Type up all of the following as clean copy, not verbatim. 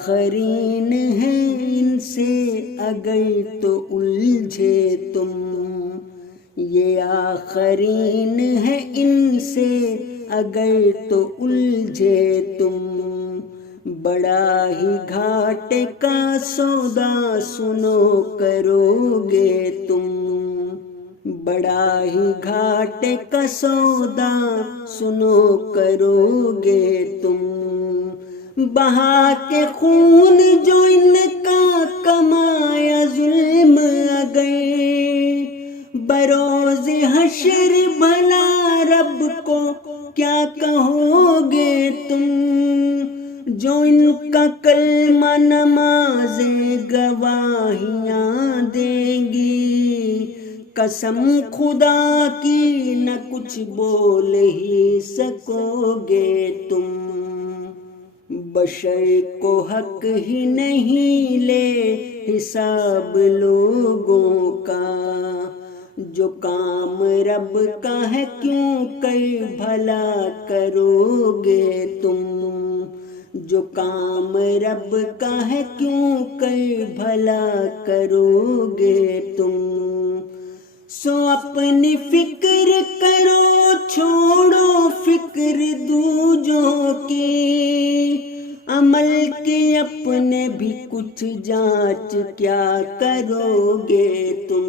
آخرین ہیں ان سے اگر تو الجھے تم، یہ آخرین ہے ان سے اگر تو الجھے تم، بڑا ہی گھاٹے کا سودا سنو کرو گے تم، بڑا ہی گھاٹے کا سودا سنو کرو گے تم، بہا کے خون جو ان کا کمایا ظلم اگر، بروز حشر بھلا رب کو کیا کہو گے تم، جو ان کا کلمہ نمازیں گواہیاں دیں گی، قسم خدا کی نہ کچھ بول ہی سکو گے تم، بشر کو حق ہی نہیں لے حساب لوگوں کا، جو کام رب کا ہے کیوں کر بھلا کرو گے تم، جو کام رب کا ہے کیوں کر بھلا کرو گے تم، سو اپنی فکر کرو چھوڑو فکر دوجوں کی، عمل کی اپنے بھی کچھ جانچ کیا کرو گے تم،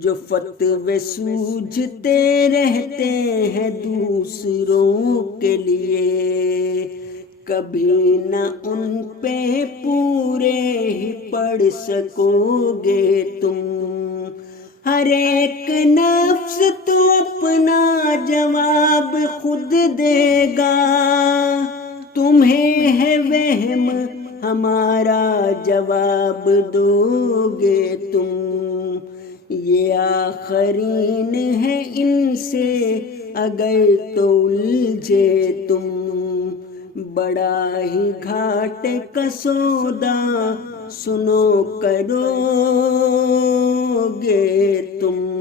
جو فتوے سوجھتے رہتے ہیں دوسروں کے لیے، کبھی نہ ان پہ پورے ہی پڑھ سکو گے تم، ہر ایک نفس تو اپنا جواب خود دے گا، تمہیں ہے وہم ہمارا جواب دو گے تم، یہ آخرین ہے ان سے اگر تو الجھے تم، بڑا ہی گھاٹے کا سودا سنو کرو گے تم۔